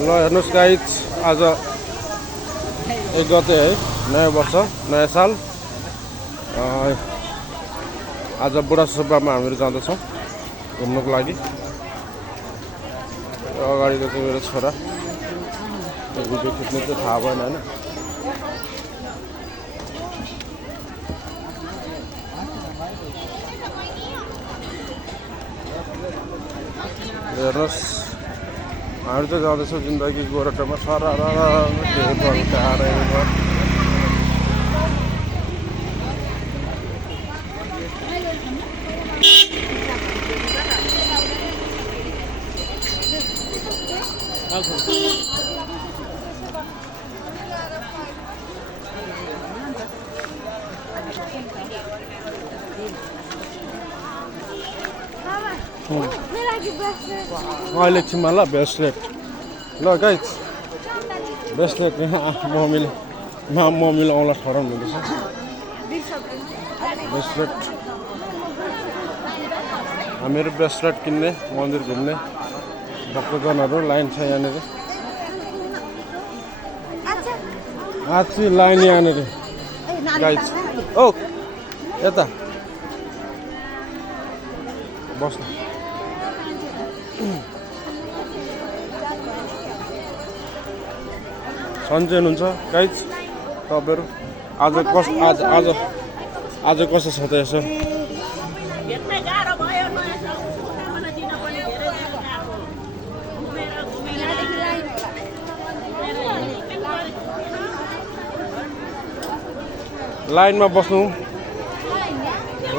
ल हेर्नुहोस् गाइज आज 1 गते है नयाँ वर्ष नयाँ साल आज बुढा सुब्बामा हामीहरू जाँदैछौँ घुम्नुको लागि अगाडिको चाहिँ मेरो छोरा भिडियो खिच्ने चाहिँ थाहा भएन होइन हेर्नुहोस् हामीहरू चाहिँ जाँदैछौँ जिन्दगी गोरेटोमा सरा अहिले छिमा ल ब्रेसलेट ल गाइज ब्रेसलेट मम्मीले औँला ठहराउनु हुँदैछ ब्रेसलेट हामीहरू ब्रेसलेट किन्ने मन्दिर घुम्ने भक्तजनहरू लाइन छ यहाँनिर आज लाइन यहाँनिर गाइज ओ यता बस्नु सन्चै हुनुहुन्छ गाइज तपाईँहरू आज कस्तो छ त यसो लाइनमा बस्नु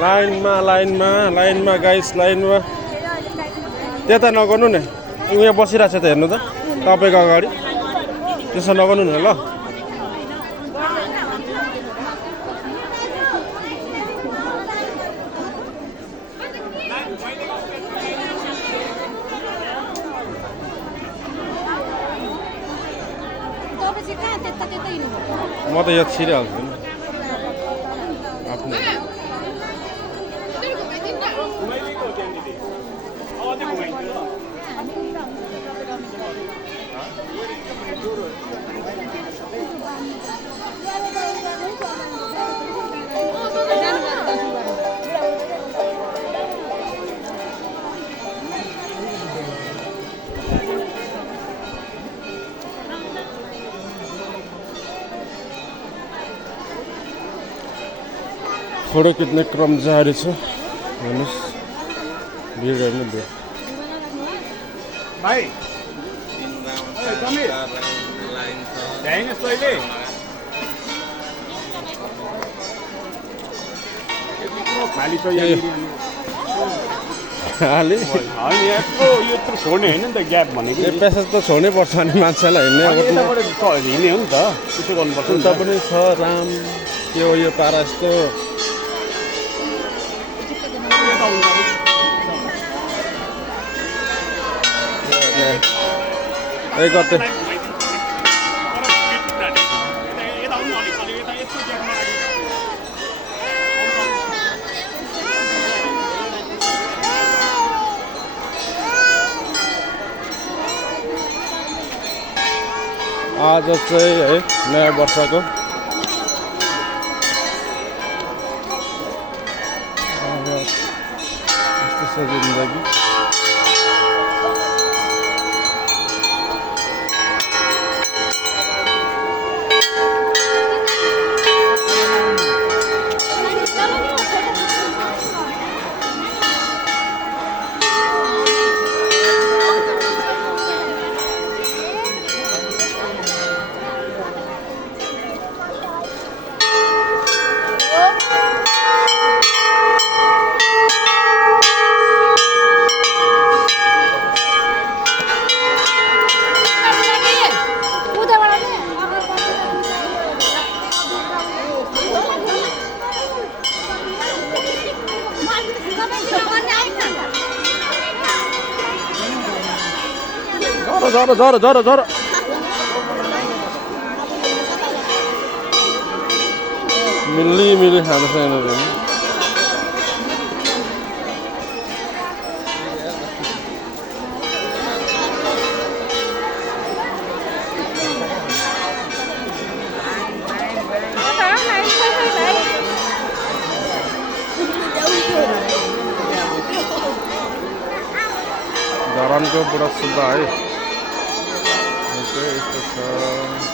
लाइनमा गाइस लाइनमा त्यता नगर्नु नि यहाँ बसिरहेको छ त हेर्नु त तपाईँको अगाडि त्यसो नगर्नु नि ल म त यो छिरिहाल्छु नि आफ्नो फोटो खिच्ने क्रम जारी छ हेर्नुहोस् भिड हेर्नु भिड भाइ खाली छ हाली यत्रो छोड्ने होइन नि त ग्याप भनेको यो पेसेज त छोड्नै पर्छ नि मान्छेलाई हिँड्ने हिँड्ने हो नि त त्यसो गर्नुपर्छ नि त पनि छ राम के हो यो पारा यस्तो एक गते आज चाहिँ है नयाँ वर्षको यस्तो छ जिन्दगी झर मिली खानु छैन दार्जिलिङको बुढा सुब्बा है यस्तो छ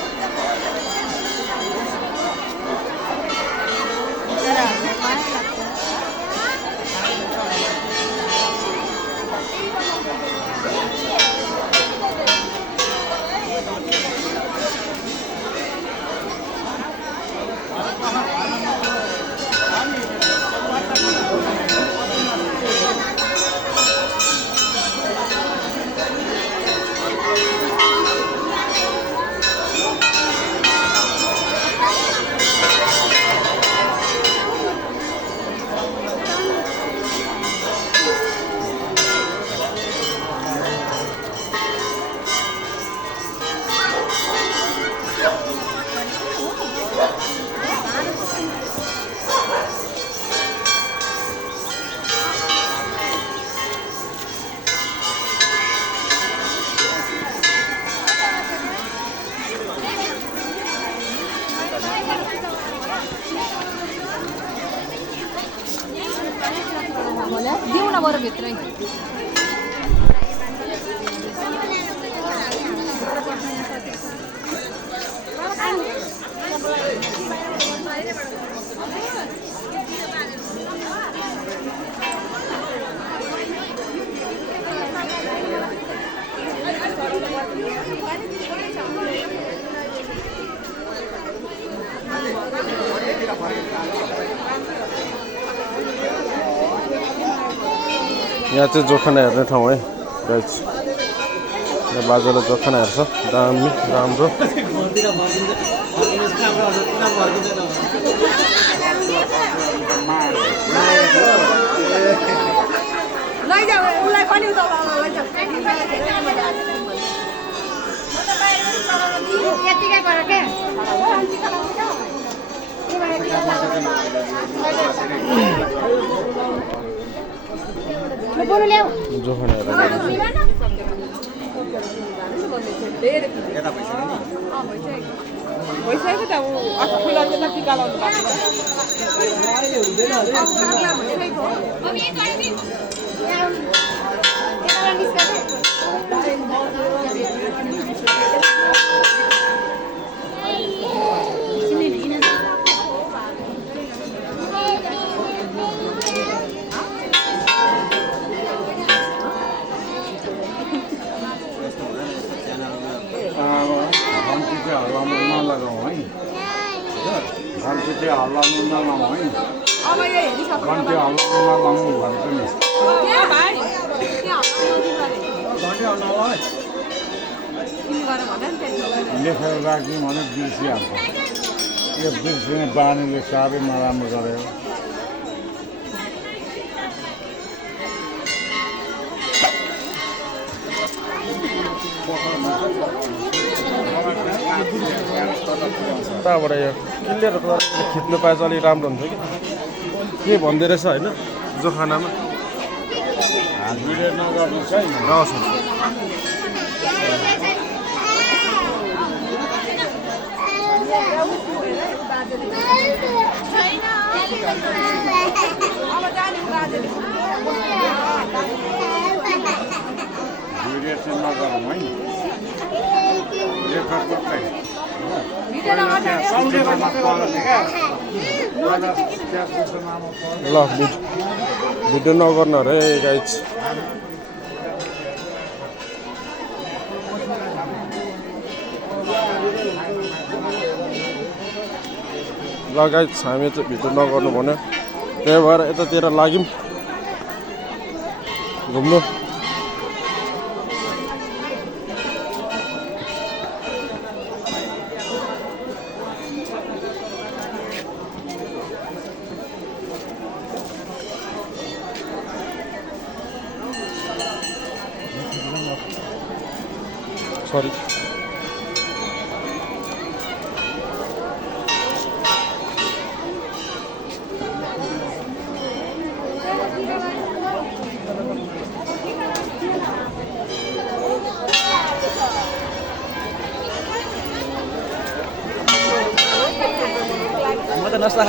दिउँ न बरु भित्रै यहाँ चाहिँ जोखाना हेर्ने ठाउँ है गाइस यहाँ बाजेले जोखाना हेर्छ दामी राम्रो लैजाऊ उसलाई पनि यतिकै गर के जोखाना हेर्ने भइसक्यो त अब खुला चाहिँ टिका लाउनु अब यो हेरिसक्नु लेखेर राख्ने भने बिर्सिहाल्छ यो बिर्सिने बानीले साह्रै नराम्रो गर्यो उताबाट यो क्लियर खिच्नु पाए चाहिँ अलिक राम्रो हुन्छ कि के भन्दो रहेछ होइन जोखानामा हामीले नगर्नु छैन हवस् नगरौँ है लेखकलाई ल भिडियो नगर्नु अरे गाइज ल गाइज हामी चाहिँ भिडियो नगर्नु भन्यो त्यही भएर यतातिर लाग्यौँ घुम्नु सरी म त नस्ता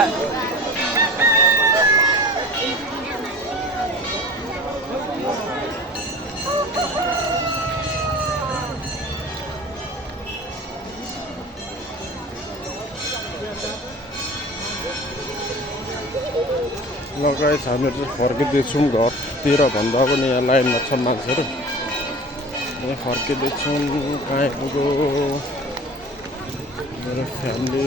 ल गाइस हामीहरू चाहिँ फर्किँदैछौँ घरतिर भन्दा पनि यहाँ लाइनमा छ मान्छेहरू यहाँ फर्किँदैछौँ कहाँ आइपुग्यो मेरो फ्यामिली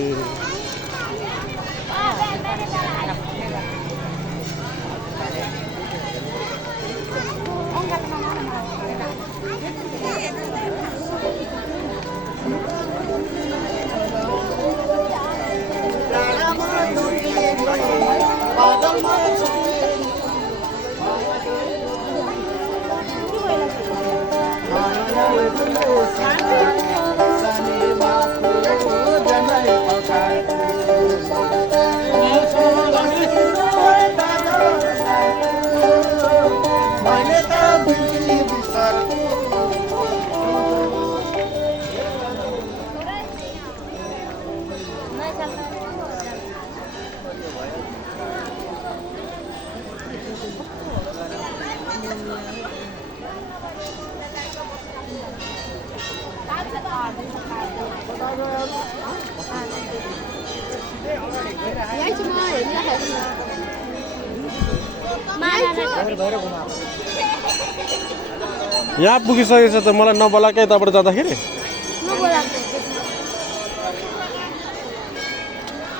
यहाँ पुगिसकेछ त मलाई नबोलाकै यताबाट जाँदाखेरि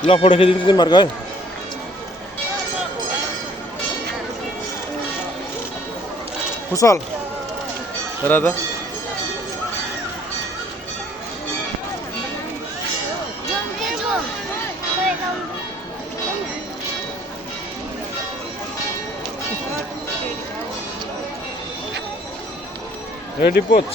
ल फोटो खिचिदिन्छु तिमीहरूको है कुशल हेर त रेडी पोच